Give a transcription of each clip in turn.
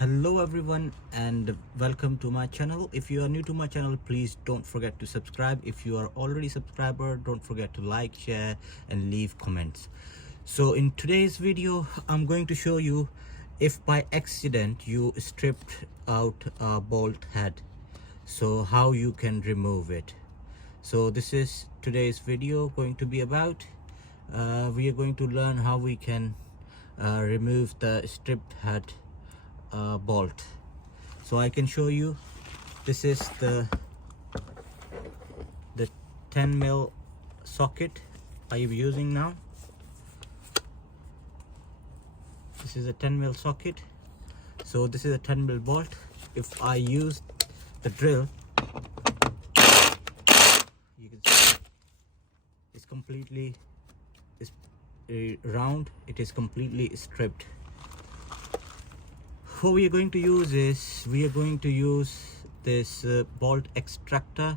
Hello everyone and welcome to my channel. If you are new to my channel, please don't forget to subscribe. If you are already a subscriber, don't forget to like, share and leave comments. So in today's video I'm going to show you if by accident you stripped out a bolt head, so how you can remove it. So this is today's video going to be about. We are going to learn how we can remove the stripped head bolt. So I can show you. This is the 10mm socket I am using now. This is a 10mm socket. So this is a 10mm bolt. If I use the drill, you can see it's completely round. It is completely stripped. What we are going to use is this bolt extractor.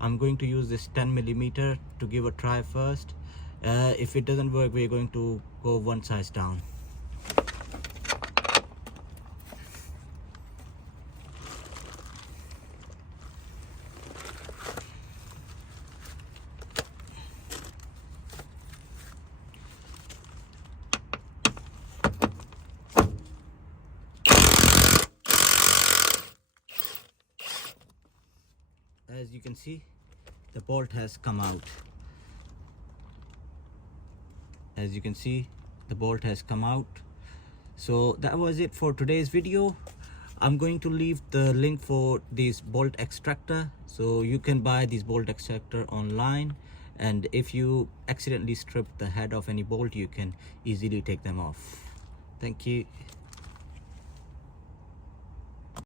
I'm going to use this 10mm to give a try first. If it doesn't work, we're going to go one size down. As you can see, the bolt has come out. As you can see, the bolt has come out. So that was it for today's video. I'm going to leave the link for this bolt extractor, so you can buy this bolt extractor online, and if you accidentally strip the head of any bolt, you can easily take them off. Thank you.